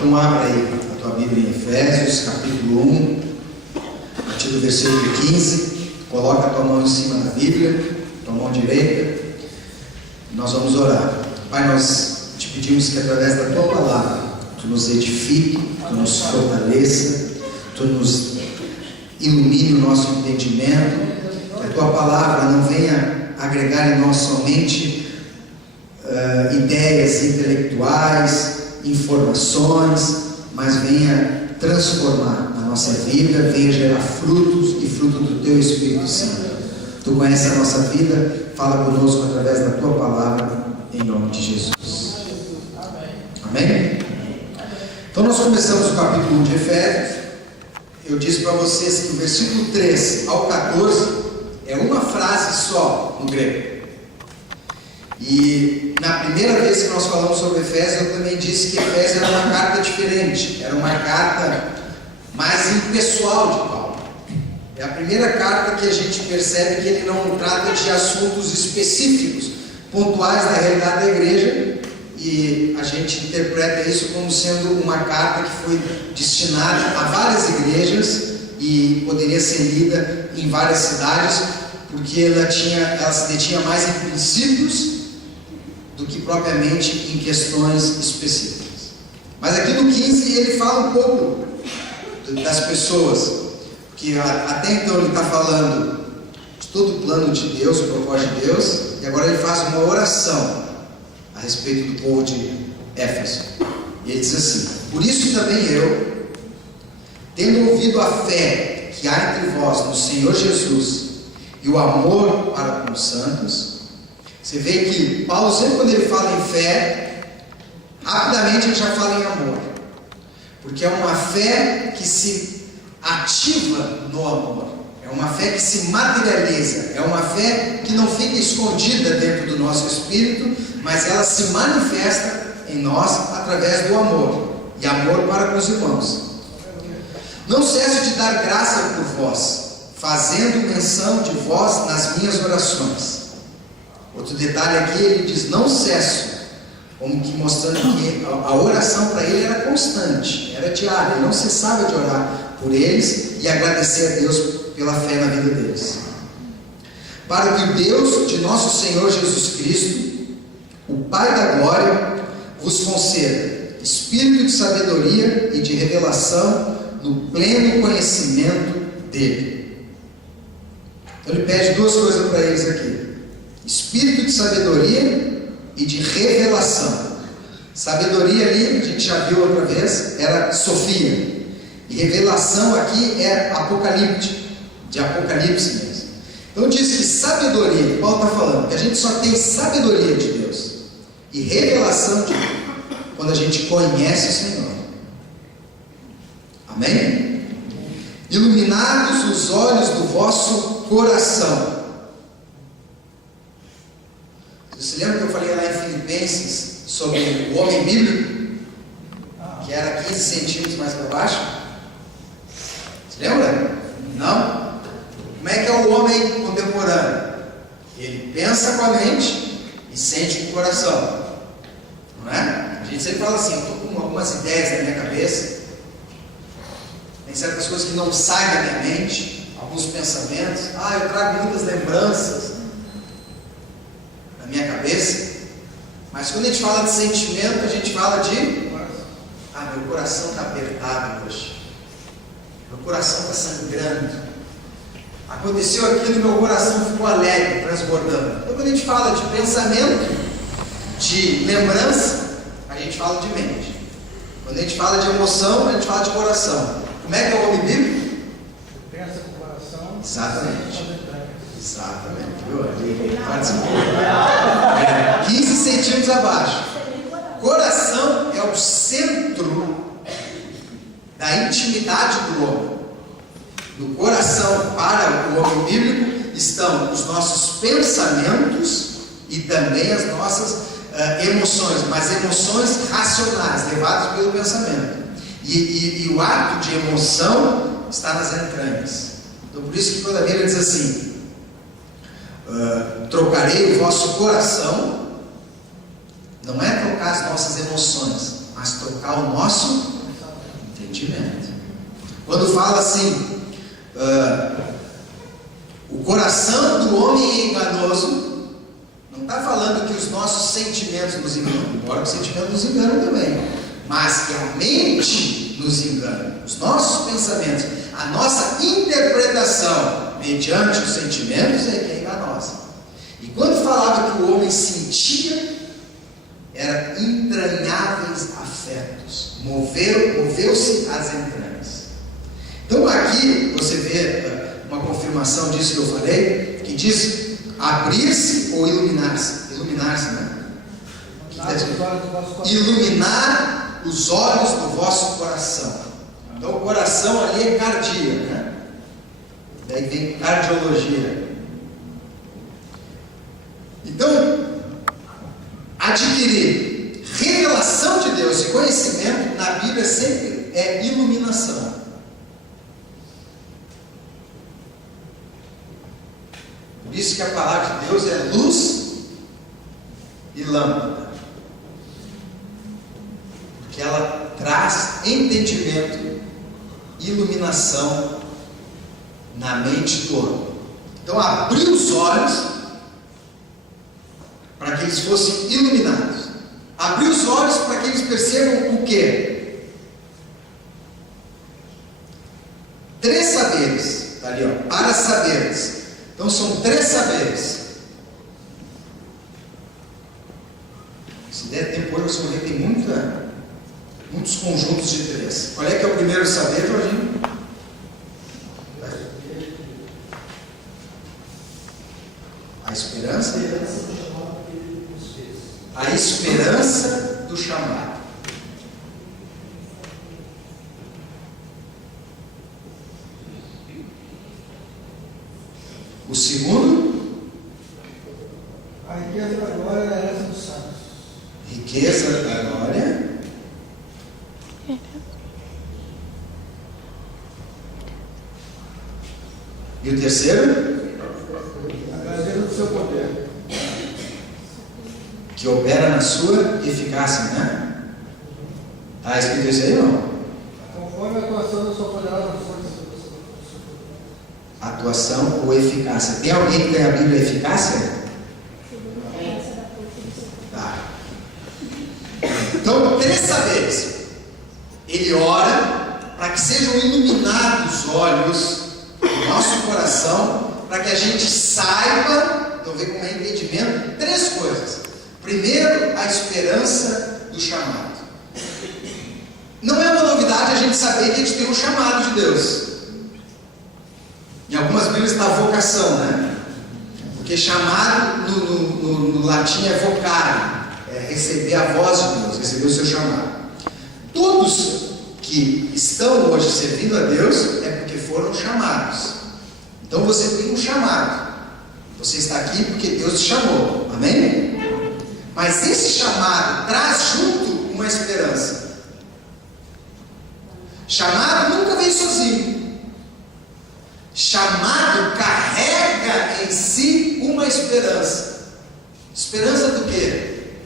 Então abra aí a tua Bíblia em Efésios, capítulo 1, a partir do versículo 15. Coloca a tua mão em cima da Bíblia, tua mão direita. Nós vamos orar. Pai, nós te pedimos que através da tua palavra, tu nos edifique, tu nos fortaleça, tu nos ilumine o nosso entendimento, que a tua palavra não venha agregar em nós somente ideias intelectuais, informações, mas venha transformar a nossa vida, venha gerar frutos e fruto do teu Espírito Santo. Tu conheces a nossa vida, fala conosco através da tua palavra, em nome de Jesus. Amém? Então nós começamos o capítulo 1 de Efésios. Eu disse para vocês que o versículo 3 ao 14 é uma frase só no grego. E na primeira vez que nós falamos sobre Efésios, eu também disse que Efésios era uma carta diferente, era uma carta mais impessoal de Paulo. É a primeira carta que a gente percebe que ele não trata de assuntos específicos, pontuais da realidade da igreja, e a gente interpreta isso como sendo uma carta que foi destinada a várias igrejas e poderia ser lida em várias cidades, porque ela se detinha mais em princípios do que propriamente em questões específicas. Mas aqui no 15 ele fala um pouco das pessoas, que até então ele está falando de todo o plano de Deus, o propósito de Deus, e agora ele faz uma oração a respeito do povo de Éfeso. E ele diz assim: por isso também eu, tendo ouvido a fé que há entre vós no Senhor Jesus e o amor para com os santos. Você vê que Paulo sempre, quando ele fala em fé, rapidamente ele já fala em amor, porque é uma fé que se ativa no amor, é uma fé que se materializa, é uma fé que não fica escondida dentro do nosso espírito, mas ela se manifesta em nós através do amor, e amor para com os irmãos. Não cesso de dar graça por vós, fazendo menção de vós nas minhas orações. Outro detalhe aqui, ele diz não cesso, como que mostrando que a oração para ele era constante, era diária, ele não cessava de orar por eles e agradecer a Deus pela fé na vida deles. Para que o Deus de nosso Senhor Jesus Cristo, o Pai da glória, vos conceda espírito de sabedoria e de revelação no pleno conhecimento dele. Então ele pede duas coisas para eles aqui: espírito de sabedoria e de revelação. Sabedoria ali, a gente já viu outra vez, era Sofia. E revelação aqui é apocalipse, de Apocalipse mesmo. Então diz que sabedoria, que Paulo está falando, que a gente só tem sabedoria de Deus e revelação de Deus quando a gente conhece o Senhor. Amém? Iluminados os olhos do vosso coração. Você lembra que eu falei lá em Filipenses sobre o homem bíblico, que era 15 centímetros mais para baixo? Você lembra? Não? Como é que é o homem contemporâneo? Ele pensa com a mente e sente com o coração, não é? A gente sempre fala assim: eu estou com algumas ideias na minha cabeça, tem certas coisas que não saem da minha mente, alguns pensamentos, eu trago muitas lembranças na minha cabeça, mas quando a gente fala de sentimento, a gente fala de meu coração está apertado hoje, meu coração está sangrando, aconteceu aquilo, meu coração ficou alegre, transbordando. Então quando a gente fala de pensamento, de lembrança, a gente fala de mente. Quando a gente fala de emoção, a gente fala de coração. Como é que é o homem bíblico? Pensa com o coração. Exatamente. Exatamente. 15 centímetros abaixo. Coração é o centro da intimidade do homem. No coração, para o homem bíblico, estão os nossos pensamentos e também as nossas emoções, mas emoções racionais, levadas pelo pensamento. E o ato de emoção está nas entranhas. Então por isso que quando a Bíblia diz assim: trocarei o vosso coração, não é trocar as nossas emoções, mas trocar o nosso entendimento. Quando fala assim, o coração do homem é enganoso, não está falando que os nossos sentimentos nos enganam, embora os sentimentos nos enganam também, mas que a mente nos engana, os nossos pensamentos, a nossa interpretação mediante os sentimentos é que é enganosa. E quando falava que o homem sentia, eram entranháveis afetos, moveu-se às entranhas. Então aqui você vê uma confirmação disso que eu falei, que diz abrir-se ou iluminar-se. Iluminar-se, né? O que está escrito? Iluminar os olhos do vosso coração. Então o coração ali é cardia, né? Daí vem cardiologia. Então, adquirir revelação de Deus e conhecimento na Bíblia sempre é iluminação. Por isso que a palavra de Deus é luz e lâmpada, porque ela traz entendimento, iluminação na mente do homem. Então, abrir os olhos para que eles fossem iluminados. Abrir os olhos para que eles percebam o quê? 3 saberes. Está ali, ó, para saberes. Então são 3 saberes. Se der tempo hoje, você vai ver que tem muitos conjuntos de 3. Qual é que é o primeiro saber, Jorginho? A esperança. A esperança do chamado. O segundo? A riqueza da glória é a herança dos sábios. Riqueza da glória. E o terceiro? A grandeza do seu poder. Que opera na sua eficácia, né? Está escrito isso aí, não? Conforme a atuação da sua poderosa força. Atuação ou eficácia. Tem alguém que tem a Bíblia eficácia? Tá. Então, 3 saberes. Ele ora para que sejam iluminados os olhos do nosso coração, para que a gente saiba, então vê como é entendimento, 3 coisas. Primeiro, a esperança do chamado. Não é uma novidade a gente saber que a gente tem um chamado de Deus. Em algumas Bíblias está vocação, né? Porque chamado no latim é vocare, é receber a voz de Deus, receber o seu chamado. Todos que estão hoje servindo a Deus é porque foram chamados. Então você tem um chamado. Você está aqui porque Deus te chamou. Amém? Mas esse chamado traz junto uma esperança. Chamado nunca vem sozinho. Chamado carrega em si uma esperança. Esperança do quê?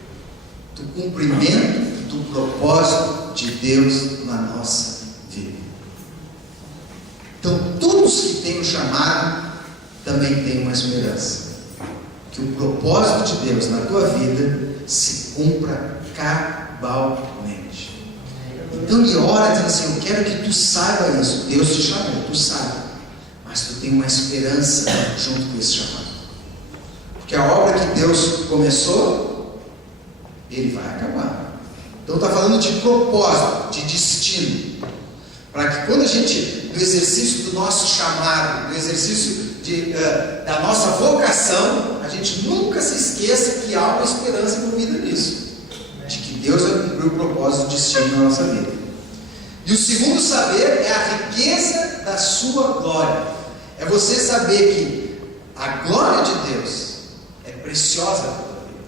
Do cumprimento do propósito de Deus na nossa vida. Então, todos que têm um chamado também têm uma esperança. Que o propósito de Deus na tua vida se cumpra cabalmente. Então ele ora dizendo assim: eu quero que tu saiba isso. Deus te chamou, tu sabe, mas tu tem uma esperança junto com esse chamado, porque a obra que Deus começou, Ele vai acabar. Então está falando de propósito, de destino, para que quando a gente, no exercício do nosso chamado, no exercício da nossa vocação, a gente nunca se esqueça que há uma esperança envolvida nisso, de que Deus vai cumprir o propósito, o destino na nossa vida. E o segundo saber é a riqueza da sua glória. É você saber que a glória de Deus é preciosa para a tua vida.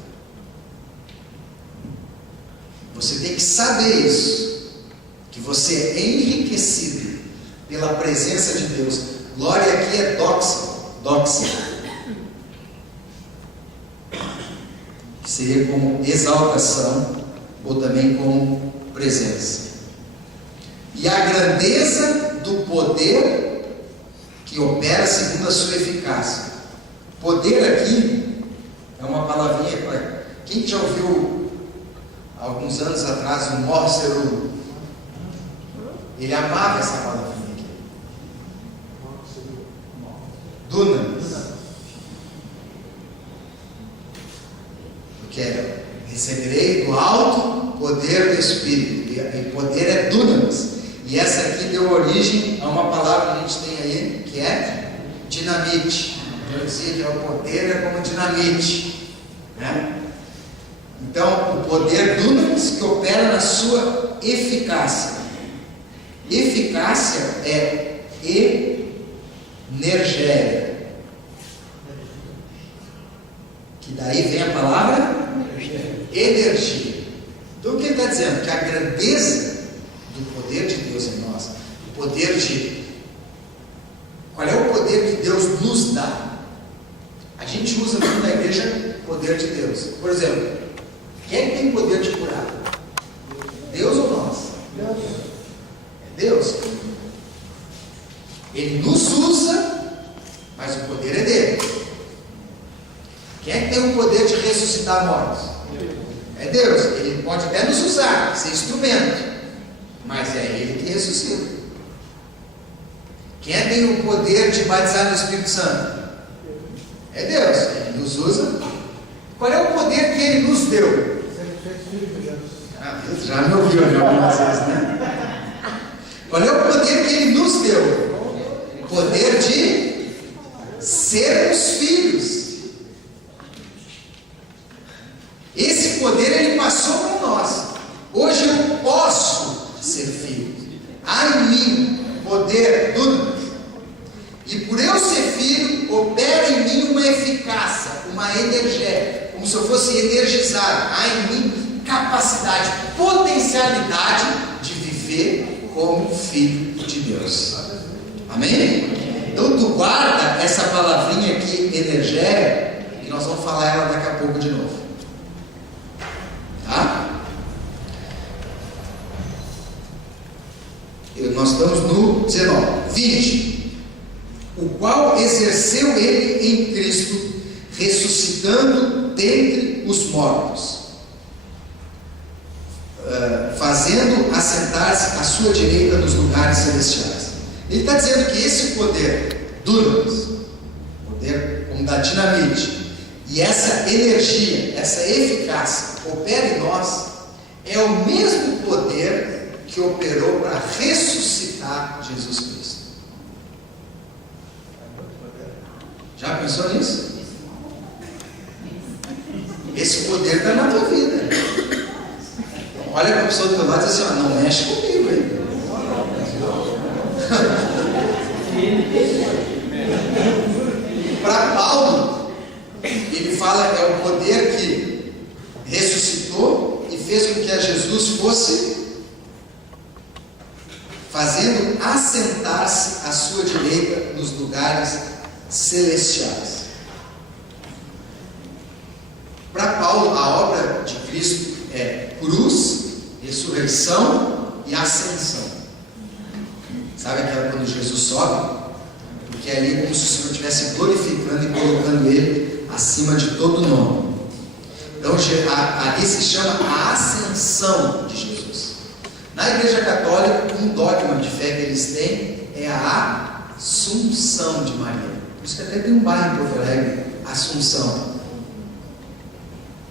Você tem que saber isso, que você é enriquecido pela presença de Deus. Glória aqui é doxa, que seria como exaltação, ou também como presença. E a grandeza do poder que opera segundo a sua eficácia. Poder aqui é uma palavrinha para quem já ouviu alguns anos atrás o Morris Cerullo. Ele amava essa palavrinha aqui. Dunamis. Porque é, receberei do alto poder do Espírito. E poder é dunamis. E essa aqui deu origem a uma palavra que a gente tem aí, que é dinamite. Eu dizia que o poder é como dinamite, né? Então, o poder dunamis que opera na sua eficácia. Eficácia é energia. Que daí vem a palavra energia. Então, o que ele está dizendo? Que a grandeza do poder de Deus em nós, o poder de... Qual é o poder que Deus nos dá? A gente usa muito na igreja o poder de Deus. Por exemplo, quem é que tem poder de curar? Deus ou nós? Deus. É Deus. Ele nos usa, mas o poder é dele. Quem é que tem o poder de ressuscitar mortos? É Deus. Ele pode até nos usar, ser instrumento, mas é Ele que ressuscita. Quem é que tem o poder de batizar no Espírito Santo? É Deus. Ele nos usa. Qual é o poder que Ele nos deu? Deus já me ouviu algumas vezes, né? Qual é o poder que Ele nos deu? O poder de sermos filhos. Esse poder Ele passou para nós. Hoje eu posso ser filho. Há em mim poder dunamis. E por eu ser filho, opera em mim uma eficácia, uma energia, como se eu fosse energizado. Há em mim capacidade, potencialidade de viver como filho de Deus. Amém? Então tu guarda essa palavrinha aqui, energia, e nós vamos falar ela daqui a pouco de novo. Tá? Nós estamos no 19. 20. O qual exerceu ele em Cristo, ressuscitando dentre os mortos, fazendo assentar-se à sua direita nos lugares celestiais. Ele está dizendo que esse poder, dunamis, poder como da dinamite, e essa energia, essa eficácia, opera em nós, é o mesmo poder que operou para ressuscitar Jesus Cristo. Já pensou nisso? Esse poder está na tua vida. Então, olha para a pessoa do teu lado e diz assim: ó, não mexe comigo, hein? Para Paulo, ele fala que é o poder que ressuscitou e fez com que a Jesus fosse fazendo assentar-se à sua direita nos lugares celestiais. Para Paulo, a obra de Cristo é cruz, ressurreição e ascensão. Sabe aquela quando Jesus sobe? Porque é ali como se o Senhor estivesse glorificando e colocando Ele acima de todo nome. Então ali se chama a ascensão de Jesus. Na Igreja Católica, um dogma de fé que eles têm é a Assunção de Maria. Por isso que até tem um bairro em Porto Alegre, Assunção.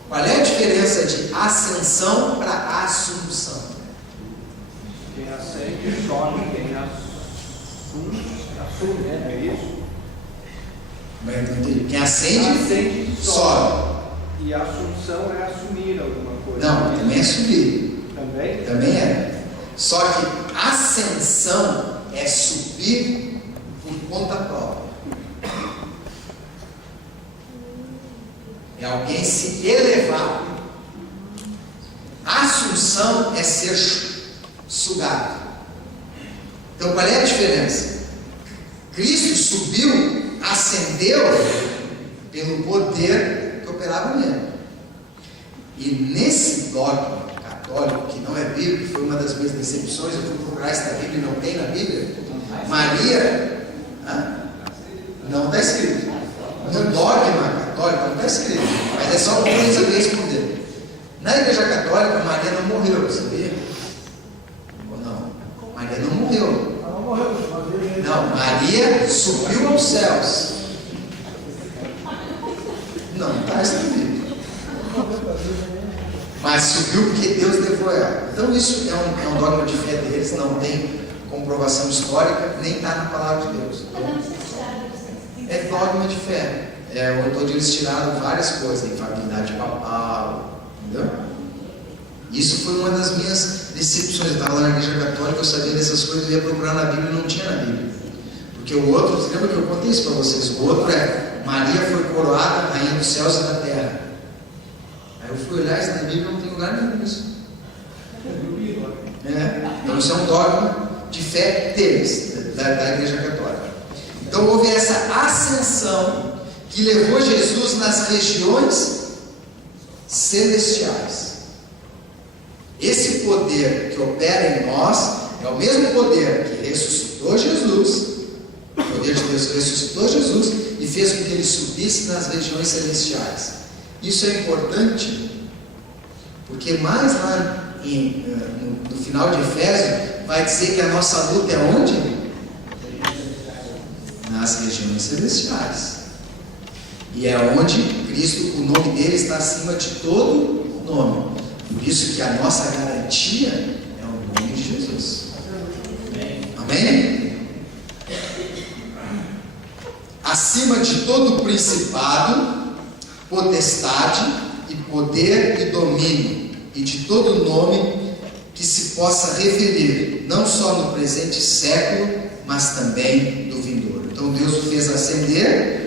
Qual é a diferença de ascensão para assunção? Quem acende sobe, quem assume, né? É isso? Quem acende sobe. E a assunção é assumir alguma coisa. Não, também é subir. Também? Também é. Só que ascensão é subir por conta própria. É alguém se elevar. Assunção é ser sugado. Então qual é a diferença? Cristo subiu, ascendeu pelo poder que operava nele. E nesse dogma católico que não é bíblico, foi uma das minhas decepções. Eu fui procurar isso na Bíblia e não tem na Bíblia. Maria, não está escrito. No dogma católico não está escrito, mas é só uma coisa vez por Deus. Na Igreja Católica, Maria não morreu, sabia? Ou não? Maria não morreu. Ela não morreu, mas Não, Maria subiu aos céus. Não está escrito. Mas subiu porque Deus levou ela. Então isso é um dogma de fé deles, não tem comprovação histórica, nem está na palavra de Deus. É dogma de fé. Onde eles tiraram várias coisas, infabilidade papal, entendeu? Isso foi uma das minhas decepções. Eu estava lá na Igreja Católica, eu sabia dessas coisas, eu ia procurar na Bíblia e não tinha na Bíblia. Porque o outro, você lembra que eu contei isso para vocês? O outro Maria foi coroada rainha dos céus e da terra. Aí eu fui olhar isso na Bíblia, não tem lugar nenhum nisso. Então isso é um dogma de fé deles, da Igreja Católica. Então houve essa ascensão que levou Jesus nas regiões celestiais. Esse poder que opera em nós é o mesmo poder que ressuscitou Jesus. O poder de Deus ressuscitou Jesus e fez com que ele subisse nas regiões celestiais. Isso é importante porque mais lá no final de Efésios vai dizer que a nossa luta é onde? Nas regiões celestiais. E é onde Cristo, o nome dele está acima de todo nome. Por isso que a nossa garantia é o nome de Jesus. Amém? Acima de todo principado, potestade e poder e domínio, e de todo nome que se possa referir, não só no presente século, mas também do vindouro. Então Deus o fez ascender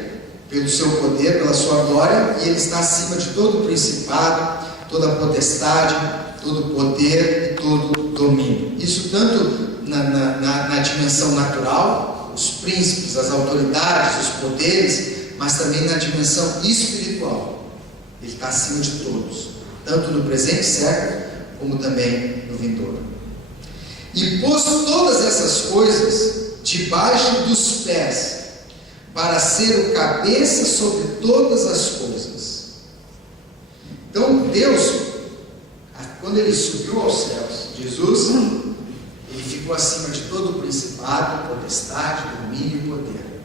pelo seu poder, pela sua glória, e ele está acima de todo principado, toda potestade, todo poder e todo domínio. Isso tanto na dimensão natural, os príncipes, as autoridades, os poderes, mas também na dimensão espiritual. Ele está acima de todos, tanto no presente século, como também no vindouro. E pôs todas essas coisas debaixo dos pés, para ser o cabeça sobre todas as coisas. Então Deus, quando ele subiu aos céus, Jesus, ele ficou acima de todo o principado, potestade, domínio e poder.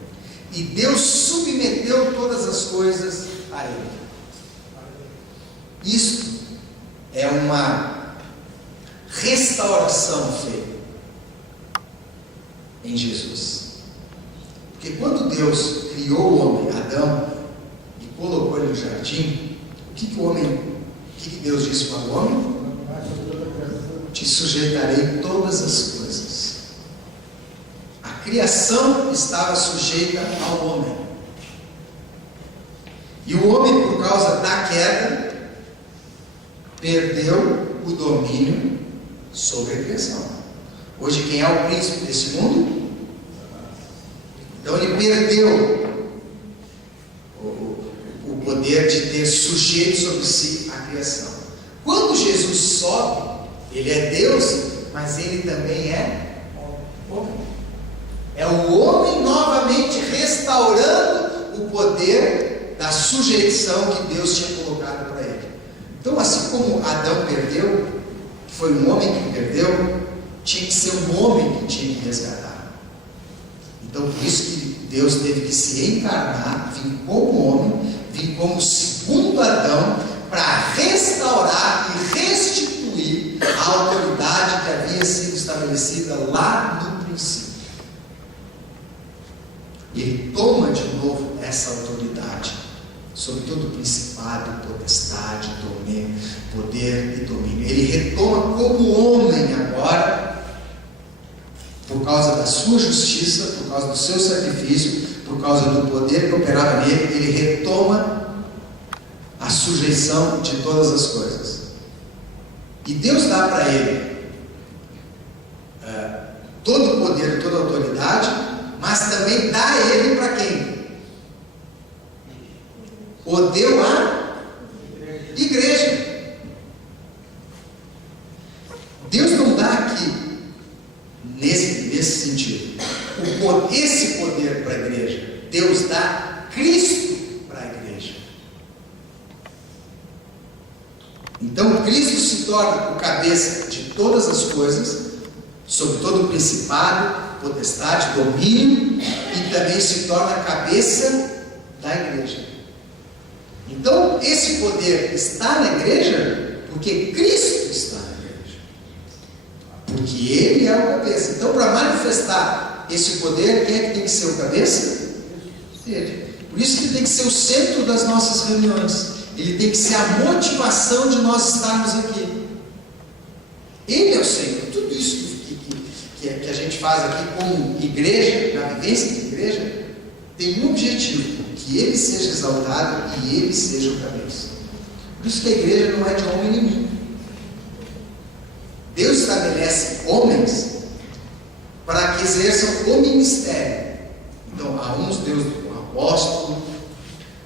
E Deus submeteu todas as coisas a ele. Isso é uma restauração feita em Jesus. Porque quando Deus criou o homem, Adão, e colocou ele no jardim, o que Deus disse para o homem? Te sujeitarei todas as coisas. A criação estava sujeita ao homem. E o homem, por causa da queda, perdeu o domínio sobre a criação. Hoje, quem é o príncipe desse mundo? Então ele perdeu o poder de ter sujeito sobre si a criação. Quando Jesus sobe, ele é Deus, mas ele também é homem. É o homem novamente restaurando o poder da sujeição que Deus tinha colocado para ele. Então, assim como Adão perdeu, foi um homem que perdeu, tinha que ser um homem que tinha que resgatar. Então, por isso que Deus teve que se encarnar, vir como homem, vir como segundo Adão, para restaurar e restituir a autoridade que havia sido estabelecida lá no princípio. E ele toma de novo essa autoridade sobre todo o principado, potestade, domínio, poder e domínio. Ele retoma como homem agora, por causa da sua justiça, por causa do seu sacrifício, por causa do poder que operava nele, ele retoma a sujeição de todas as coisas. E Deus dá para ele todo o poder e toda a autoridade, mas também dá a ele para quem? O deu à igreja. Então Cristo se torna o cabeça de todas as coisas, sobre todo o principado, potestade, domínio, e também se torna a cabeça da igreja. Então esse poder está na igreja porque Cristo está na igreja, porque Ele é o cabeça. Então, para manifestar esse poder, quem é que tem que ser o cabeça? Ele. Por isso que ele tem que ser o centro das nossas reuniões. Ele tem que ser a motivação de nós estarmos aqui. Ele é o Senhor. Tudo isso que a gente faz aqui como igreja, na vivência de igreja, tem um objetivo: que Ele seja exaltado e Ele seja o cabeça. Por isso que a igreja não é de homem nenhum. Deus estabelece homens para que exerçam o ministério. Então, há uns Deus do apóstolo,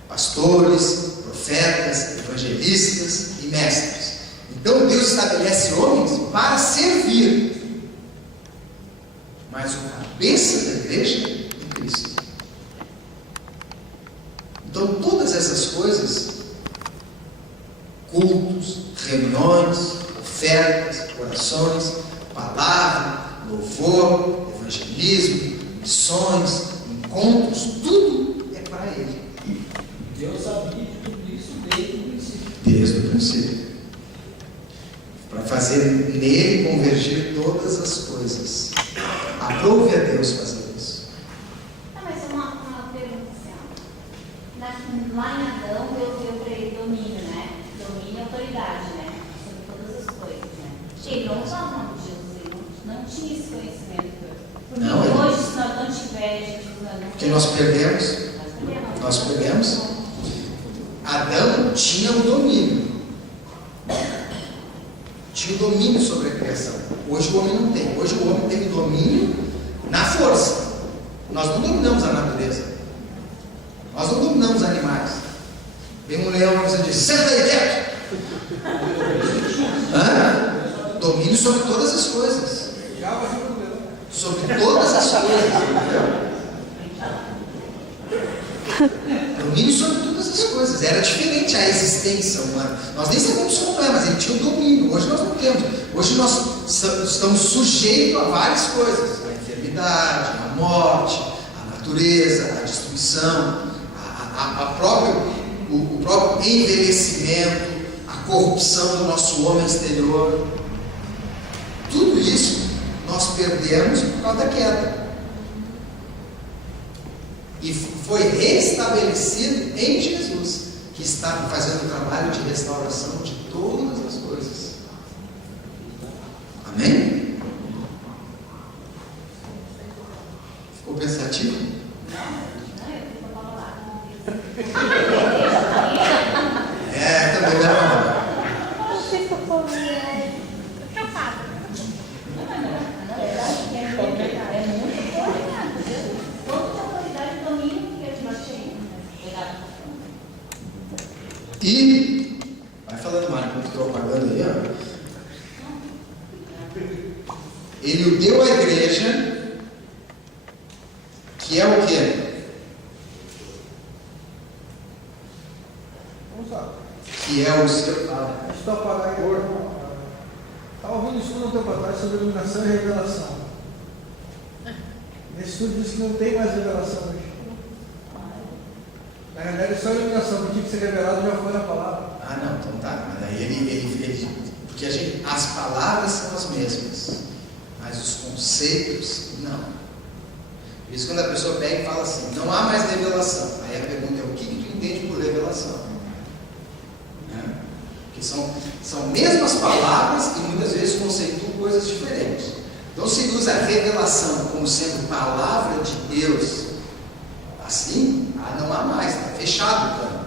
pastores, profetas, evangelistas e mestres. Então, Deus estabelece homens para servir. Mas o cabeça da igreja é Cristo. Então, todas essas coisas, cultos, reuniões, ofertas, orações, palavra, louvor, evangelismo, missões, encontros, tudo é para Ele. Deus sabia de tudo isso desde o princípio. Desde o princípio. Para fazer nele convergir todas as coisas. Aprove a Deus fazer isso. Mas uma pergunta assim, ó. Lá em Adão, Deus deu para ele domínio, né? Domínio e autoridade, né? Sobre todas as coisas, né? Ele não usava o nome de Jesus, ele não tinha esse conhecimento. Porque Não, hoje, se nós não tivermos Jesus, Porque nós perdemos. Nós perdemos. Adão tinha o domínio. Tinha o domínio sobre a criação. Hoje o homem não tem. Hoje o homem tem o domínio na força. Nós não dominamos a natureza. Nós não dominamos animais. Vem um leão e você diz: senta aí quieto. Domínio sobre todas as coisas. Sobre todas as coisas. Domínio sobre todas as coisas. Era diferente a existência humana. Nós nem sabemos como é, mas ele tinha o domínio. Hoje nós não temos. Hoje nós estamos sujeitos a várias coisas: a enfermidade, a morte, a natureza, a destruição, o próprio envelhecimento, a corrupção do nosso homem exterior. Tudo isso nós perdemos por causa da queda. E foi restabelecido em Jesus, que está fazendo o trabalho de restauração de todas as coisas. Amém? Ficou pensativo? Também não. E vai falando, Mário, enquanto estou apagando aí, ó. Ele o deu à igreja, que é o quê? Vamos lá. Que é o seu. Estou apagado agora. Estava ouvindo um estudo um tempo atrás sobre iluminação e revelação. Nesse estudo diz que não tem mais revelação hoje. Na realidade, só a iluminação que tinha que ser revelado já foi na palavra. Não, então tá. Mas aí ele porque as palavras são as mesmas, mas os conceitos não. Por isso, quando a pessoa pega e fala assim: não há mais revelação. Aí a pergunta é: o que tu entende por revelação? Porque são mesmas palavras e muitas vezes conceituam coisas diferentes. Então, se ele usa a revelação como sendo palavra de Deus, assim, não há mais, está fechado o plano.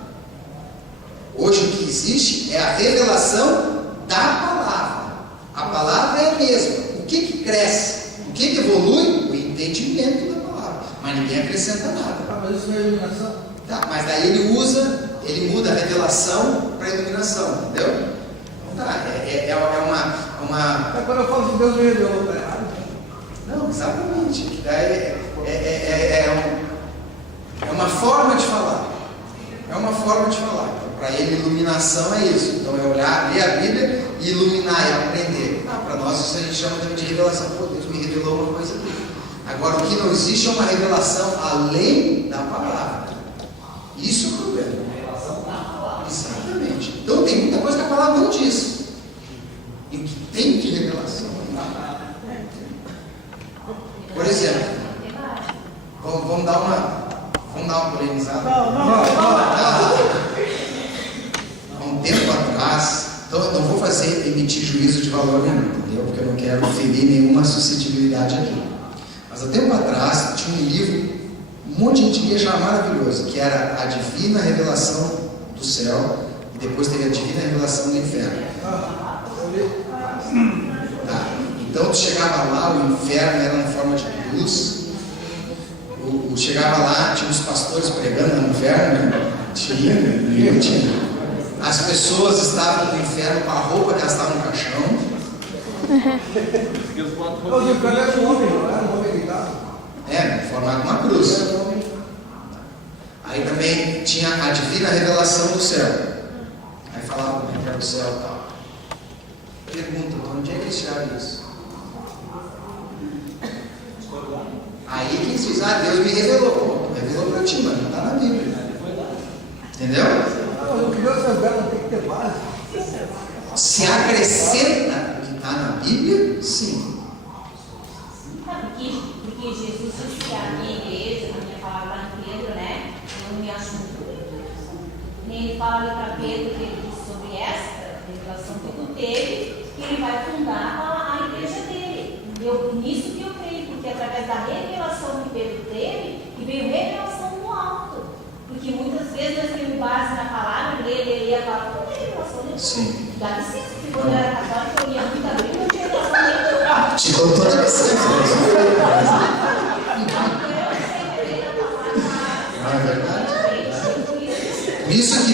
Hoje o que existe é a revelação da palavra. A palavra é a mesma. O que cresce? O que evolui? O entendimento da palavra. Mas ninguém acrescenta nada. Mas isso não é iluminação? Tá, mas daí ele muda a revelação para a iluminação, entendeu? Então tá, é uma... Mas quando eu falo que Deus me revelou, está errado? Não, exatamente. Que daí é uma forma de falar. É uma forma de falar. para ele, iluminação é isso. Então é olhar, ler a Bíblia e iluminar e aprender. Para nós isso a gente chama também de revelação. Pô, Deus me revelou uma coisa aqui. Agora, o que não existe é uma revelação além da palavra. Isso é o problema. Exatamente. Então tem muita coisa que a palavra não diz. E o que tem de revelação. Por exemplo, vamos dar uma polemizada. Há um tempo atrás, então eu não vou emitir juízo de valor nenhum, entendeu? Porque eu não quero ferir nenhuma suscetibilidade aqui. Mas há tempo atrás tinha um livro, um monte de gente ia achar maravilhoso, que era a Divina Revelação do Céu, e depois teve a Divina Revelação do Inferno. Tá. Então tu chegava lá, o inferno era em forma de cruz. Chegava lá, tinha os pastores pregando no inferno, né? Tinha. As pessoas estavam no inferno com a roupa que elas estavam no caixão. O inferno era um homem, não era um homem deitado? Formado uma cruz. Aí também tinha a Divina Revelação do Céu. Aí falava como é que era o céu e tal. Pergunta, então, onde é que eles tiraram isso? Aí quem diz, Deus me revelou. Revelou para ti, mas não está na Bíblia. Entendeu? O que Deus revela tem que ter base. Se acrescenta o que está na Bíblia, sim. Porque Jesus disse que a minha igreja, a minha palavra lá em Pedro, né? Eu não me acho muito bonito. Ele fala ali para Pedro que ele disse sobre esta revelação que tu teve, que ele vai fundar a igreja dele. Nisso que eu creio, porque através da revelação que Pedro teve, que veio revelação no alto. Porque muitas vezes nós temos base na palavra, ler a palavra, não tem revelação nenhuma. Sim. Dá licença, porque quando eu era católica, eu lia muita Bíblia, não tinha revelação nenhuma. Te dou toda a licença. Não é verdade? Por isso que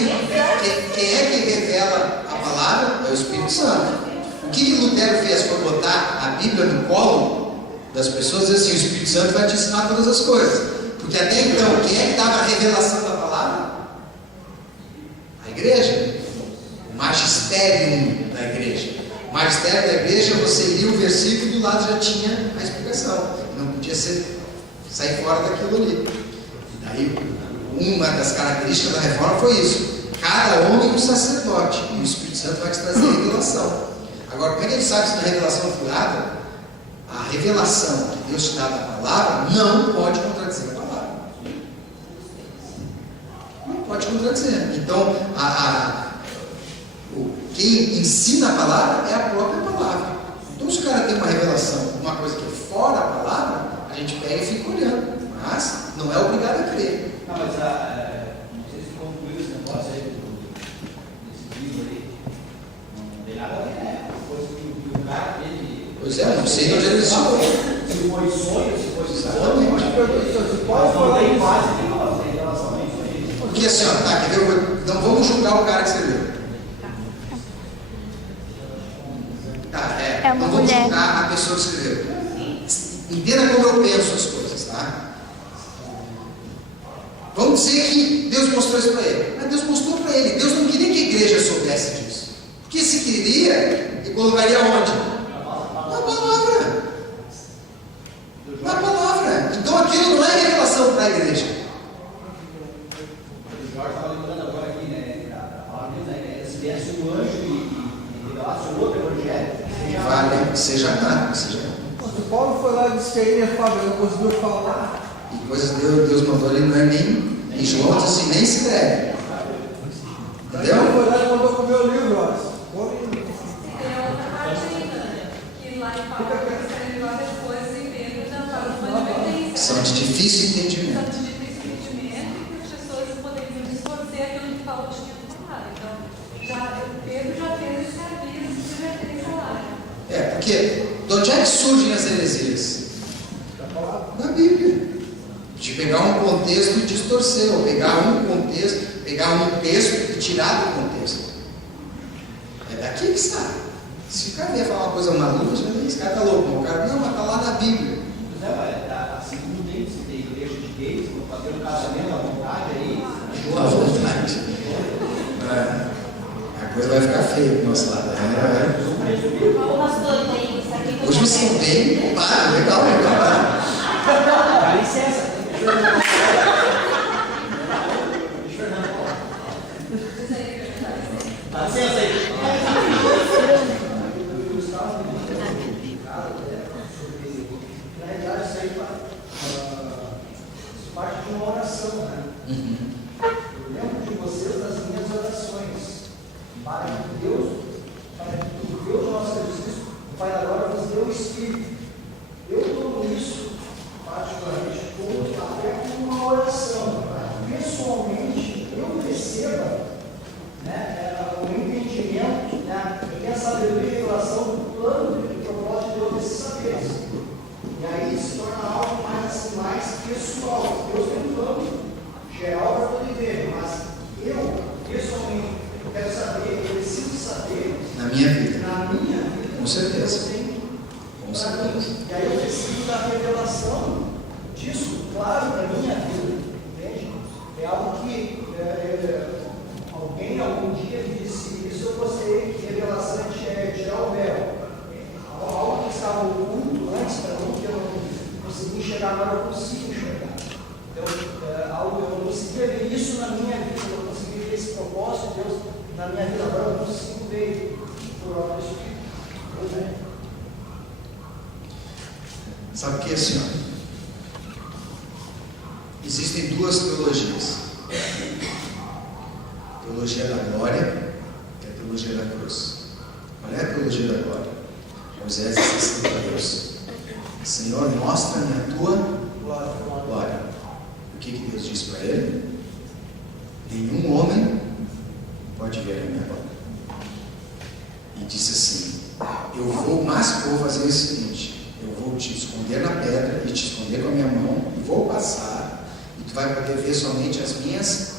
quem é que revela a palavra é o Espírito Santo. O que Lutero fez foi botar a Bíblia no colo das pessoas e dizer assim, o Espírito Santo vai te ensinar todas as coisas. Porque até então, quem é que dava a revelação da palavra? A igreja. O magistério da igreja. O magistério da igreja, você lia o versículo e do lado já tinha a explicação. Não podia sair fora daquilo ali. E daí, uma das características da reforma foi isso. Cada homem um sacerdote. E o Espírito Santo vai te trazer a revelação. Agora, como é que a gente sabe se na revelação é furada? A revelação que Deus te dá da palavra não pode contradizer a palavra. Não pode contradizer. Então, quem ensina a palavra é a própria palavra. Então, se o cara tem uma revelação, uma coisa que é fora a palavra, a gente pega e fica olhando. Mas não é obrigado a crer. Não, mas não sei se concluiu esse negócio aí desse livro ali. Não tem nada a ver, né? Coisa que o cara teve. Pois é, não sei onde ele estudou. Se foi sonho, se foi Exatamente. Se pode falar tem isso. base em relação a isso aí. Porque assim, ó, tá, quer ver? Não vamos julgar o cara que escreveu. Tá, É uma não vamos mulher. julgar a pessoa que escreveu. Entenda como eu penso as coisas, tá? Vamos dizer que Deus mostrou isso para ele. Mas Deus mostrou para ele. Deus não queria que a igreja soubesse disso. Porque se queria, ele colocaria onde? Na palavra. Na palavra. Então aquilo não é revelação para a igreja. O Jorge estava lembrando agora aqui, né? A palavra de Deus, né? Se viesse um anjo e revelasse um outro evangelho, Vale, seja nada, seja nada. Se Paulo foi lá e disse que aí Fábio não conseguiu falar. E coisas que Deus mandou ali não é nem. Em João diz assim, nem se deve. Daí ele Entendeu? foi lá e mandou comer o livro, ó. Tem outra parte ainda, né? Que lá em Paulo escreve várias coisas e Pedro já fala uma advertência. São de difícil entendimento. São de difícil entendimento e que as pessoas poderiam distorcer aquilo que Paulo tinha falado. Então, Pedro já fez esse aviso de advertência lá. Porque de onde é que surgem as heresias? Na Bíblia. De pegar um contexto e distorcer, ou pegar um contexto, pegar um texto e tirar do contexto. É daqui que sai. Se o cara vier falar uma coisa maluca, você vai dizer, esse cara tá louco. O cara, não, mas tá lá na Bíblia. Pois é, assim como tem igreja de gays, fazer um casamento à vontade aí, À vontade. A coisa vai ficar feia do nosso lado. Pastor, tem isso aqui. Hoje você não tem. Legal. Dá licença. Dá licença aí. Na realidade, isso aí parte de uma oração, né? Eu lembro de vocês das minhas orações, para que o Deus nosso Jesus Cristo, o Pai da Glória, vos dê o Espírito. Eu tomo isso, particularmente, até como uma oração, para que pessoalmente eu receba, né, o entendimento, né, e a sabedoria e revelação do plano e do propósito de Deus desses saberes. E aí se torna algo mais pessoal. Deus tem um plano geral para toda a igreja, mas eu, pessoalmente, eu quero saber, eu preciso saber. Na minha vida. Com certeza. Com certeza. E aí eu preciso da revelação disso, claro, para a minha vida. Entende? É algo que alguém algum dia me disse isso, eu gostei, que revelação é tirar o véu. Algo que estava oculto antes para mim, que eu não conseguia enxergar, agora eu consigo enxergar. Então, eu não conseguia ver isso na minha vida, eu não conseguia ver esse propósito de Deus na minha vida, agora eu consigo ver por obra do Espírito. Pois é. Sabe o que é, senhor? Existem duas teologias. A teologia da glória e a teologia da cruz. Qual é a teologia da glória? Moisés disse assim para Deus: Senhor, mostra-me a tua glória. O que Deus disse para ele? Nenhum homem pode ver a minha glória. E disse assim: o máximo que eu vou fazer é o seguinte: eu vou te esconder na pedra e te esconder com a minha mão e vou passar, e tu vai poder ver somente as minhas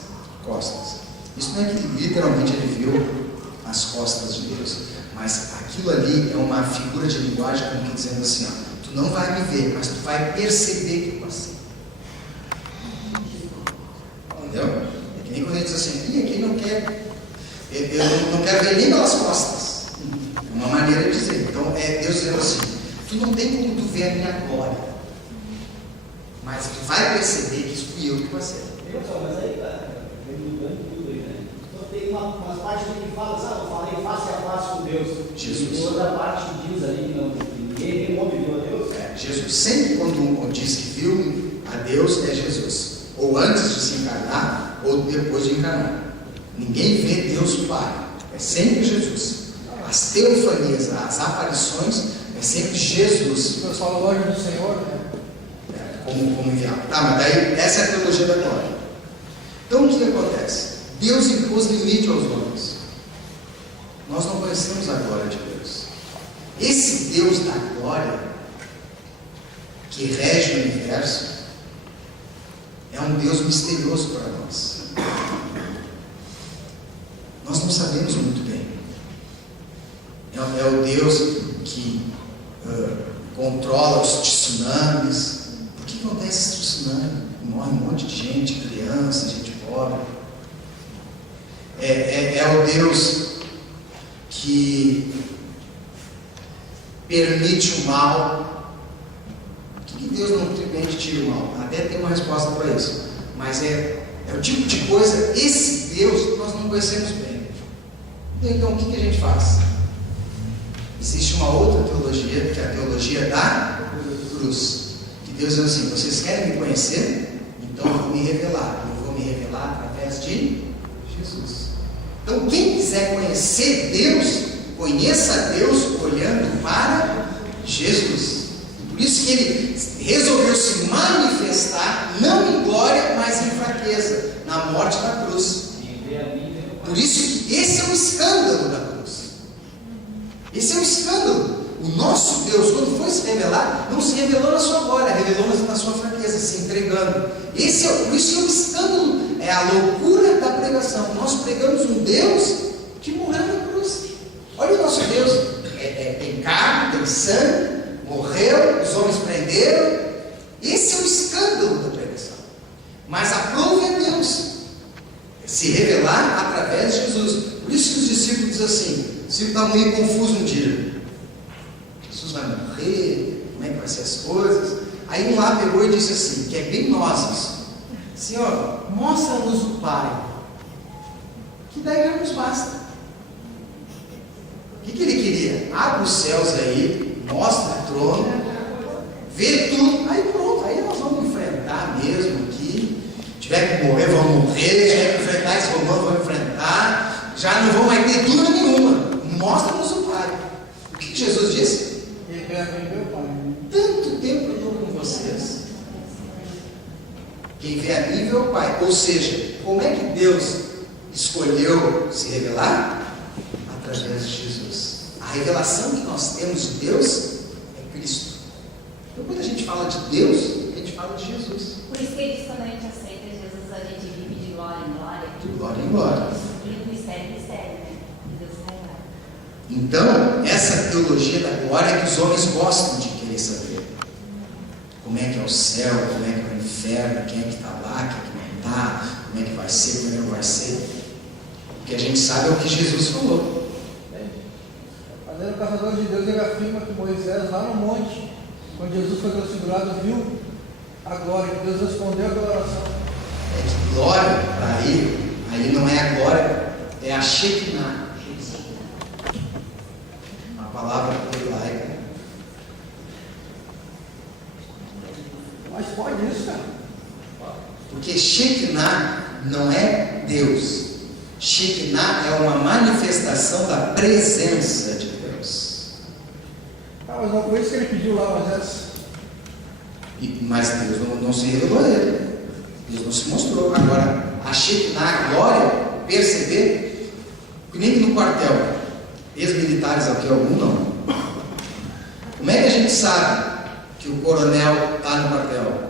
costas. Isso não é que literalmente ele viu as costas de Deus, mas aquilo ali é uma figura de linguagem como que dizendo assim, ó, tu não vai me ver, mas tu vai perceber que eu passei. Entendeu? É que nem quando ele diz assim, aqui não quer, eu não quero ver nem pelas costas. É uma maneira de dizer. Então é Deus dizendo assim, tu não tem como tu ver a minha glória, mas tu vai perceber que isso fui eu que passei. Mas aí, cara, tudo aí, né? Então tem umas partes que fala, sabe, eu falei face a face com Deus. Jesus. E outra parte que diz ali que ninguém homem viu a Deus. Jesus, sempre quando diz que viu a Deus, é Jesus. Ou antes de se encarnar, ou depois de encarnar. Ninguém vê Deus Pai. É sempre Jesus. As teofanias, as aparições, é sempre Jesus. O pessoal fala loja do Senhor, né? Como enviado. Tá, mas daí essa é a teologia da glória. Então o que acontece? Deus impôs limite aos homens. Nós não conhecemos a glória de Deus. Esse Deus da glória, que rege o universo, é um Deus misterioso para nós. Nós não sabemos muito bem. É o Deus que controla os tsunamis. Por que acontece esse tsunami? Morre um monte de gente, criança, gente pobre. É o Deus que permite o mal. Por que Deus não simplesmente tira o mal? Até tem uma resposta para isso. Mas é o tipo de coisa, esse Deus nós não conhecemos bem. Então o que a gente faz? Existe uma outra teologia, que é a teologia da cruz. Que Deus diz assim, vocês querem me conhecer? Então eu vou me revelar. Eu vou me revelar através de Jesus. Então quem quiser conhecer Deus, conheça Deus olhando para Jesus. Por isso que ele resolveu se manifestar, não em glória, mas em fraqueza, na morte da cruz. Por isso que esse é o escândalo da cruz. Esse é o escândalo. O nosso Deus, quando foi se revelar, não se revelou na sua glória, revelou na sua fraqueza, se entregando. Por isso que é o escândalo, é a loucura da pregação. Nós pregamos um Deus que morreu na cruz. Olha o nosso Deus, tem carne, tem sangue, morreu, os homens prenderam. Esse é o escândalo da pregação. Mas aprove a Deus. Se revelar através de Jesus. Por isso que os discípulos dizem assim, os discípulos estavam meio confusos um dia. Jesus vai morrer, como é que vai ser as coisas? Aí um lá pegou e disse assim, que é bem nós isso. Senhor, mostra-nos o Pai, que daí já nos basta. O que ele queria? Abre os céus aí, mostra o trono, vê tudo, aí pronto, aí nós vamos enfrentar mesmo aqui. Se tiver que morrer, vamos morrer. Se tiver que enfrentar esse romano, vamos enfrentar. Já não vão mais ter dúvida nenhuma. Mostra-nos o Pai. O que Jesus disse? Quem quer ver meu Pai. Tanto tempo eu estou com vocês. Quem vê a mim vê o Pai. Ou seja, como é que Deus escolheu se revelar? Através de Jesus. A revelação que nós temos de Deus é Cristo. Então, quando a gente fala de Deus, a gente fala de Jesus. Por isso que ele diz, quando a gente aceita Jesus, a gente vive de glória em glória. De glória em glória. De mistério em mistério, né? De Deus revelado. Então, essa teologia da glória é que os homens gostam de querer saber. Como é que é o céu, como é que é o inferno, quem é que está lá, quem é que não está, como é que vai ser, como é que não vai ser. O que a gente sabe é o que Jesus falou. Mas aí o caçador de Deus, ele afirma que Moisés, lá no monte, quando Jesus foi transfigurado, viu a glória, que Deus respondeu aquela oração. É que glória, para ele, aí não é a glória, é a Shekinah. Uma palavra hebraica. Mas pode isso, cara? Porque Shekinah não é Deus. Shekinah é uma manifestação da presença de Deus. Ah, mas não foi isso que ele pediu lá, Moisés. Mas Deus não se revelou a ele. Deus não se mostrou. Agora, a Shekinah, a glória, perceber, que nem no quartel, ex-militares aqui, algum não. Como é que a gente sabe que o coronel está no quartel?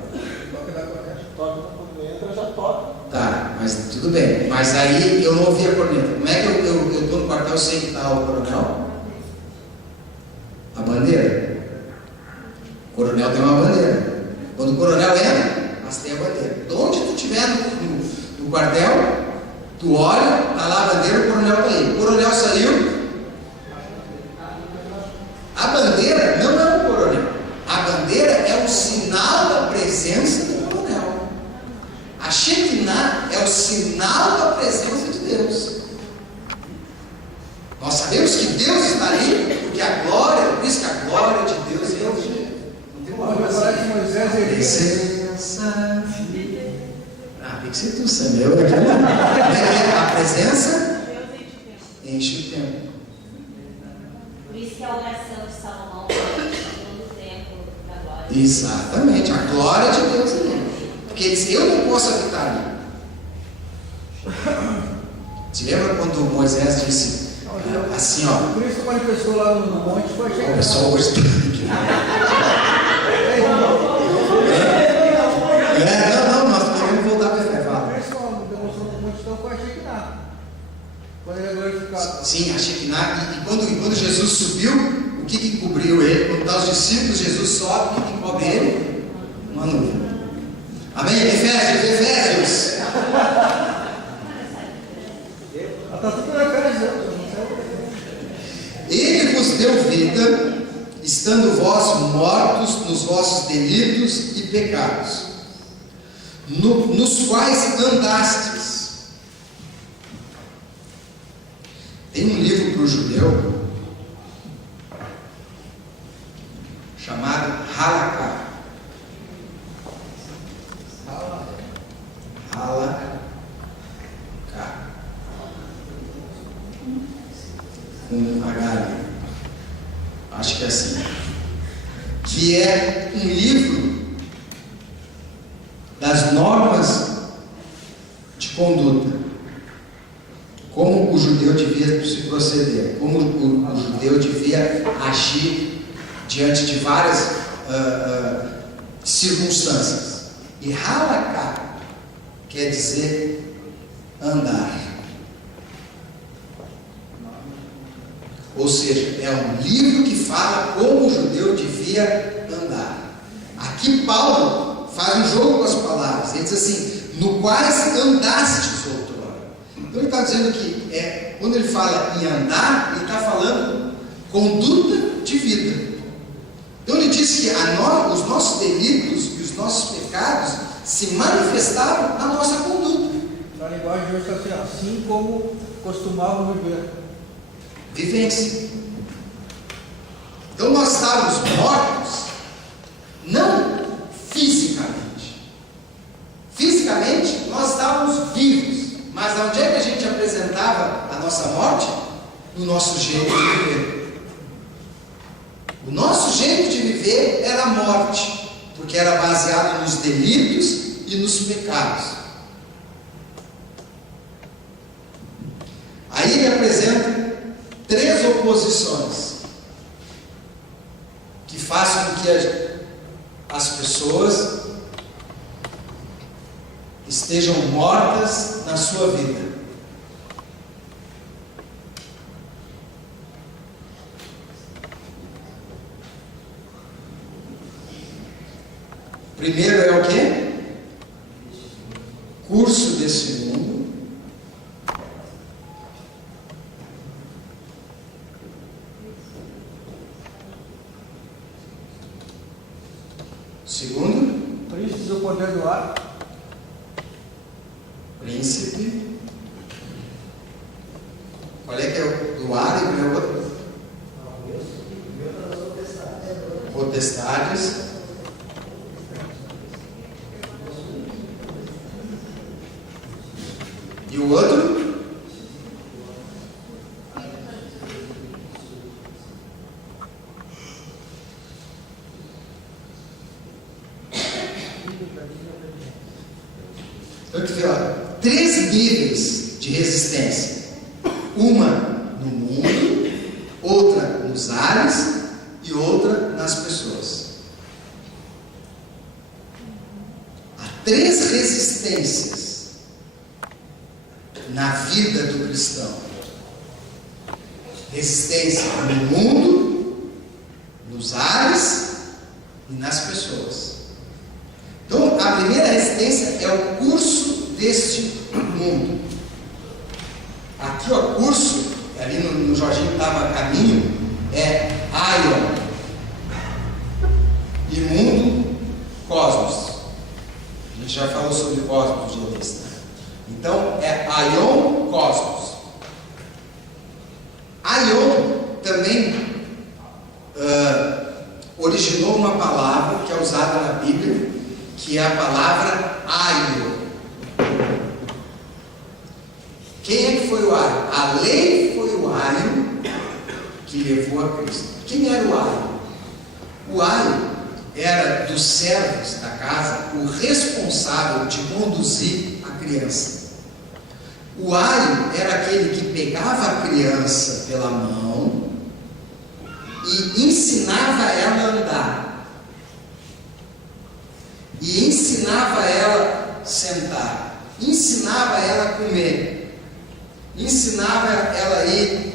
Toca da corneta. Toca quando entra, já toca. Tá, mas tudo bem. Mas aí eu não ouvi a corneta. Como é que eu estou no quartel sem que está o coronel? A bandeira. O coronel tem uma bandeira. Quando o coronel entra, mas tem a bandeira. De onde tu estiver no quartel, tu olha, está lá a bandeira, o coronel está aí. O coronel saiu. A bandeira não é o coronel. A bandeira é o sinal da presença do coronel. A Shekinah é o sinal da presença de Deus. Nós sabemos que Deus está ali, porque a glória, por isso que a glória de Deus é hoje. Não tem uma Pode coisa falar que Moisés ele presença. Tem que ser tu, Samuel. A presença enche o tempo. Por isso que a oração de Salomão é todo o tempo da glória. Exatamente, a glória de Deus ali. Porque ele diz, eu não posso habitar ali. Te lembra quando Moisés disse assim, ó? Por isso que manifestou lá no monte, foi cheio O pessoal hoje não, nós queremos voltar para a fé. Fala. Por isso que demonstrou no monte, então foi a Shekinah. Quando ele é glorificado. Sim, a Shekinah. E quando Jesus subiu, o que encobriu ele? Quando está os discípulos, Jesus sobe, o que encobre ele? Uma nuvem. Amém? Efésios. Está tudo na cara de Deus. Ele vos deu vida, estando vós mortos nos vossos delitos e pecados, nos quais andastes. Tem um livro para o judeu chamado Halakha. Com H, acho que é assim, que é um livro das normas de conduta, como o judeu devia se proceder, como o judeu devia agir diante de várias circunstâncias. E halakha quer dizer andar. Ou seja, é um livro que fala como o judeu devia andar. Aqui Paulo faz um jogo com as palavras. Ele diz assim, no quais andastes outrora. Então ele está dizendo que quando ele fala em andar, ele está falando conduta de vida. Então ele diz que os nossos delitos e os nossos pecados se manifestavam na nossa conduta. Na linguagem de hoje está assim como costumavam viver. Vivência. Então nós estávamos mortos, não fisicamente. Fisicamente nós estávamos vivos, mas onde é que a gente apresentava a nossa morte? No nosso jeito de viver. O nosso jeito de viver era a morte, porque era baseado nos delitos e nos pecados. Aí ele apresenta 3 oposições que façam com que as pessoas estejam mortas na sua vida. Primeiro é o quê? Curso desse mundo. Segundo, Príncipes do poder do ar. príncipe. Qual é que é o do ar e qual é o outro? Potestades. E o outro? Então, tu vê, 3 níveis de resistência. Uma no mundo, outra nos ares e outra nas pessoas. Há 3 resistências na vida do cristão. Resistência no mundo, nos ares e nas pessoas. Então, a primeira resistência é o curso deste mundo. Aqui, o curso, ali no Jorginho estava a caminho, é Aion. E mundo, cosmos. A gente já falou sobre cosmos no dia desse, né? Então, é Aion, cosmos. Aion também originou uma palavra que é usada na Bíblia, que é a palavra aio. Quem é que foi o aio? A lei foi o aio que levou a Cristo. Quem era o aio? O aio era dos servos da casa o responsável de conduzir a criança. O aio era aquele que pegava a criança pela mão e ensinava ela a andar. E ensinava ela a sentar, ensinava ela a comer, ensinava ela a ir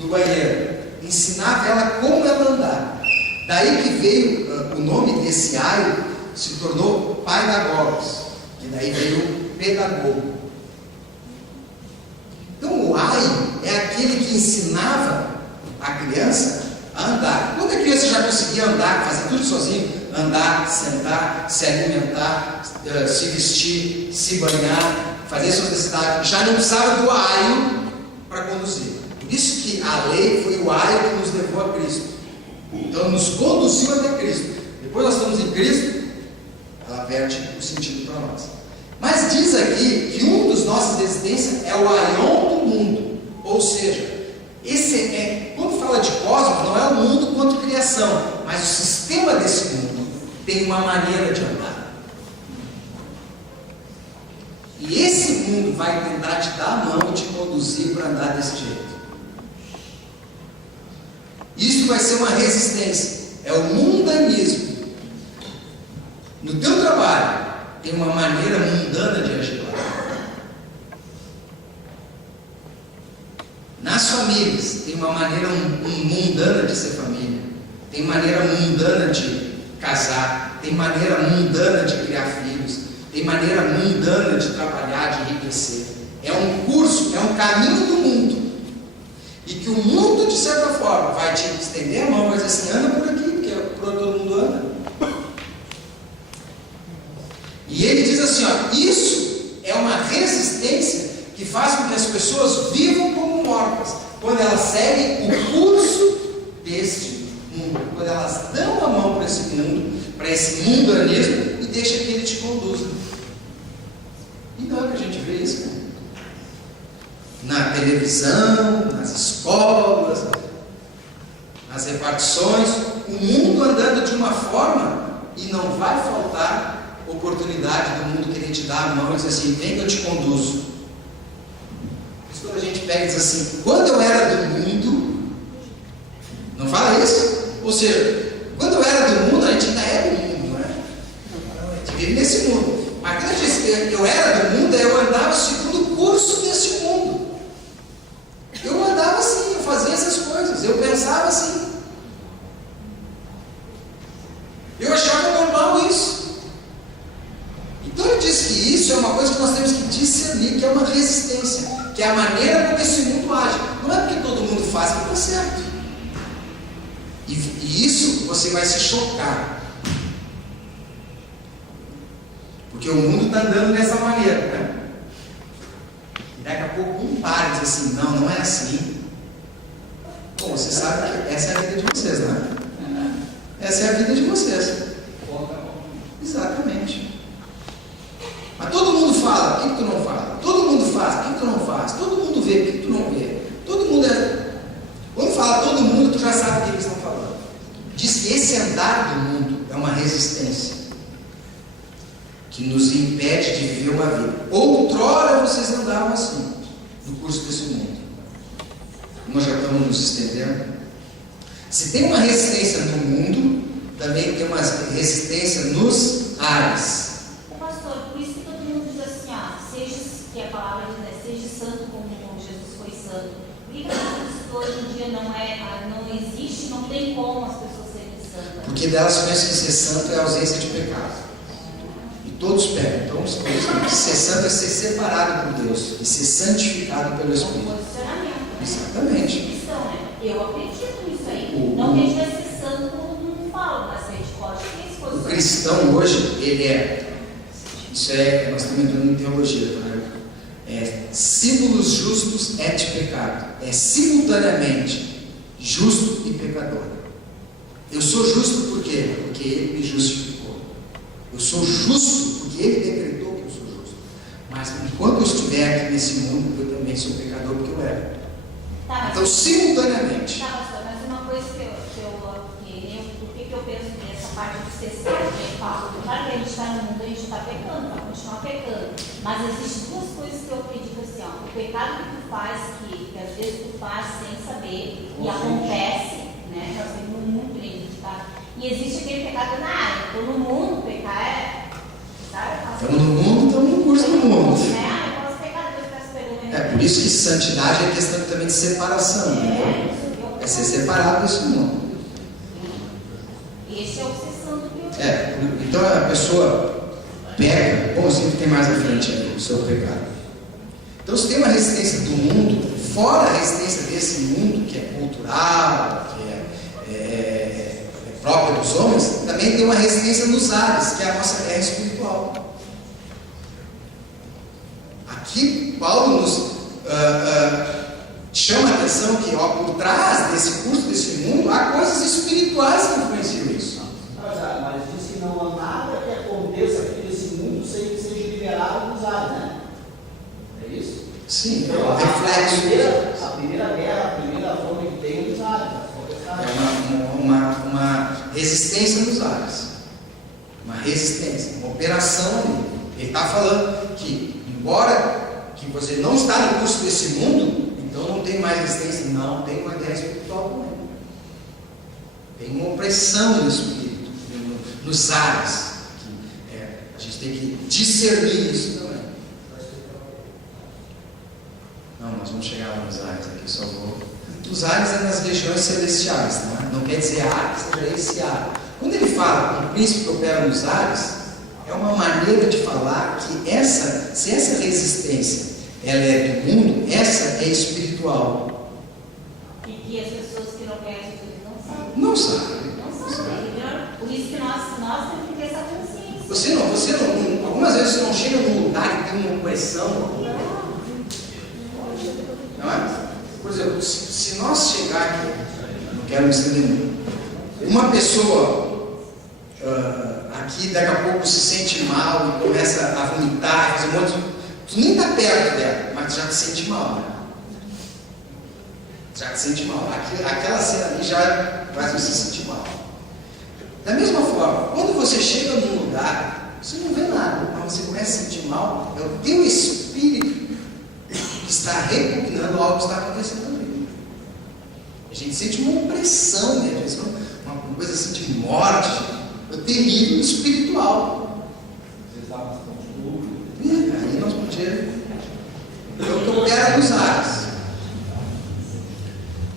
no banheiro, ensinava ela como ela andar. Daí que veio o nome desse aio, se tornou paidagogos, que daí veio o pedagogo. Então o aio é aquele que ensinava a criança a andar. Quando a criança já conseguia andar, fazer tudo sozinho, andar, sentar, se alimentar, se vestir, se banhar, fazer suas necessidades, já não precisava do aio para conduzir. Por isso que a lei foi o aio que nos levou a Cristo. Então nos conduziu até Cristo. Depois nós estamos em Cristo, ela perde o sentido para nós. Mas diz aqui que um dos nossos resistências é o aion do mundo. Ou seja, quando fala de cosmos, não é o mundo quanto criação, mas o sistema desse mundo tem uma maneira de andar. E esse mundo vai tentar te dar a mão e te conduzir para andar desse jeito. Isso vai ser uma resistência. É o mundanismo. No teu trabalho, tem uma maneira mundana de agir lá. Nas famílias, tem uma maneira mundana de ser família. Tem maneira mundana de casar. Tem maneira mundana de criar filhos. Tem maneira mundana de trabalhar, de enriquecer. é um curso, é um caminho do mundo. E que o mundo, de certa forma, vai te estender a mão, vai dizer assim, anda por aqui, porque é por onde todo mundo anda. E ele diz assim, ó, isso é uma resistência que faz com que as pessoas vivam como mortas, quando elas seguem o curso deste mundo, quando elas dão a mão para esse mundanismo e deixam que ele te conduza. E não é que a gente vê isso, né? Na televisão, nas escolas, nas repartições, o mundo andando de uma forma, e não vai faltar oportunidade do mundo querer te dar a mão e dizer assim, vem que eu te conduzo. Por isso quando a gente pega e diz assim, quando eu era do mundo, não fala isso? Ou seja, quando eu era do mundo, a gente ainda é do mundo, né? A gente vive nesse mundo. Mas quando a gente diz que eu era do mundo, eu andava segundo o curso desse mundo. Eu andava assim, eu fazia essas coisas, eu pensava assim. Eu achava normal isso. Então ele diz que isso é uma coisa que nós temos que discernir, que é uma resistência, que é a maneira como esse mundo age. Não é porque todo mundo faz que está certo. E isso você vai se chocar. Porque o mundo está andando dessa maneira, né? E daqui a pouco um para e diz assim, não, não é assim. Bom, você sabe que essa é a vida de vocês, né? Essa é a vida de vocês. Exatamente. Mas todo mundo fala, por que tu não fala? Todo mundo faz, por que tu não faz? Todo mundo vê, por que tu não vê? Todo mundo é... Quando fala todo mundo, tu já sabe o que eles estão falando. Diz que esse andar do mundo é uma resistência que nos impede de viver uma vida. Outrora vocês andavam assim, no curso desse mundo. Nós já estamos nos estendendo. Se tem uma resistência no mundo, também tem uma resistência nos ares. Ô pastor, por isso que todo mundo diz assim, seja, que a palavra diz, né, seja santo como Jesus foi santo. Por que as pessoas hoje em dia não existe, não tem como as pessoas serem santas? Porque delas pensam que ser santo é ausência de pecado. E todos pecam. Então, ser santo é ser separado por Deus e ser santificado pelo Espírito. Posicionamento. Exatamente. Questão, né? Eu acredito nisso aí. Não que a gente vai ser santo como não fala, mas a gente pode ter esse O posicionamento. cristão hoje, ele é... Isso é... Nós estamos entrando em teologia, tá? É símbolos justos et pecado. É simultaneamente justo e pecador. Eu sou justo por quê? Porque ele me justificou. Eu sou justo porque ele decretou que eu sou justo. Mas enquanto eu estiver aqui nesse mundo, eu também sou pecador porque eu era. Tá, Então, simultaneamente. Tá, pastor, mas uma coisa por que eu penso nessa parte de ser santo, né? Claro que a gente está no mundo, a gente está pecando, vai continuar pecando. Mas existem duas coisas que eu acredito assim, o pecado que tu faz, que às vezes tu faz sem saber, e acontece, né? Nós vivemos num mundo identificado. E existe aquele pecado na área. Então no mundo, pecar é. Sabe? Estamos no mundo, estamos no curso do mundo. Eu posso pecar, Deus está esperando. É por isso que santidade é questão também de separação. Né? É ser separado desse mundo. Esse é o ser santo que eu Então a pessoa pega, bom, sempre tem mais à frente ali o seu pecado. Então se tem uma resistência do mundo, fora a resistência desse mundo que é cultural, que é própria dos homens, também tem uma resistência nos ares, que é a nossa guerra espiritual. Aqui Paulo nos chama a atenção que por trás desse curso, desse mundo, há coisas espirituais que influenciam isso. Mas diz que não há nada que aconteça aqui nesse mundo sem que seja liberado dos ares, né? É isso? Sim, Então, é um reflexo. a primeira guerra, a primeira fome que tem é dos ares. É uma resistência nos ares. Uma resistência, uma operação ali. Ele está falando que, embora que você não está no curso desse mundo, então não tem mais resistência. Não, tem uma guerra espiritual também. Tem uma opressão no espírito, nos ares. A gente tem que discernir isso também. Não, nós vamos chegar lá nos ares aqui, só vou. Os ares é nas regiões celestiais, tá? Não quer dizer ar que seja esse ar. Quando ele fala que o príncipe opera nos ares, é uma maneira de falar que se essa resistência ela é do mundo, essa é espiritual. E que as pessoas que não conhecem Jesus não sabem. Não sabe. Não sabem, entendeu? Por isso que nós temos que ter essa consciência. Você não, algumas vezes você não chega num lugar e tem uma coerção. Não é? Por exemplo, se nós chegar aqui, não quero me estender muito, uma pessoa aqui daqui a pouco se sente mal e começa a vomitar, fazer um monte de... Tu nem está perto dela, mas já te sente mal, né? Já te sente mal. Aquela cena ali já faz você se sentir mal. Da mesma forma, quando você chega num lugar, você não vê nada, mas você começa a se sentir mal, é o teu espírito que está repugnando algo que está acontecendo ali. A gente sente uma opressão, né? Uma coisa assim de morte, é terrível espiritual. Vocês estavam com dúvida. Aí nós podíamos. Eu que opero nos ares.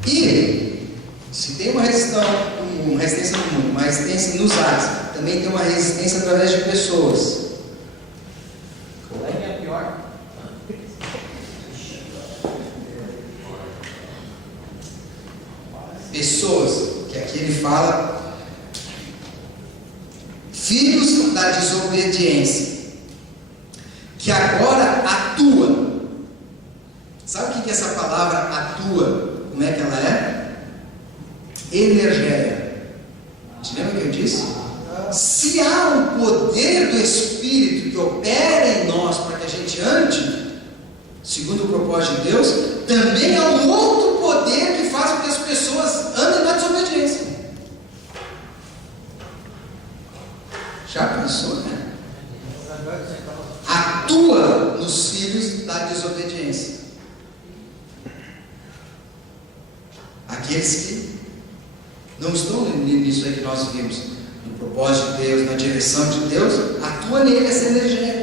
E se tem uma resistência no mundo, uma resistência nos ares, também tem uma resistência através de pessoas. Qual é que é a pior? Pessoas, que aqui ele fala, filhos da desobediência, que agora atua. Sabe o que é essa palavra atua? Como é que ela é? Energéia. Te lembra que eu disse? Se há um poder do Espírito que opera em nós para que a gente ande segundo o propósito de Deus, também há um outro poder que faz com que as pessoas andem na desobediência. Já pensou, né? Atua nos filhos da desobediência. Aqueles que não estão nisso aí que nós vimos, no propósito de Deus, na direção de Deus, atua nele essa energia.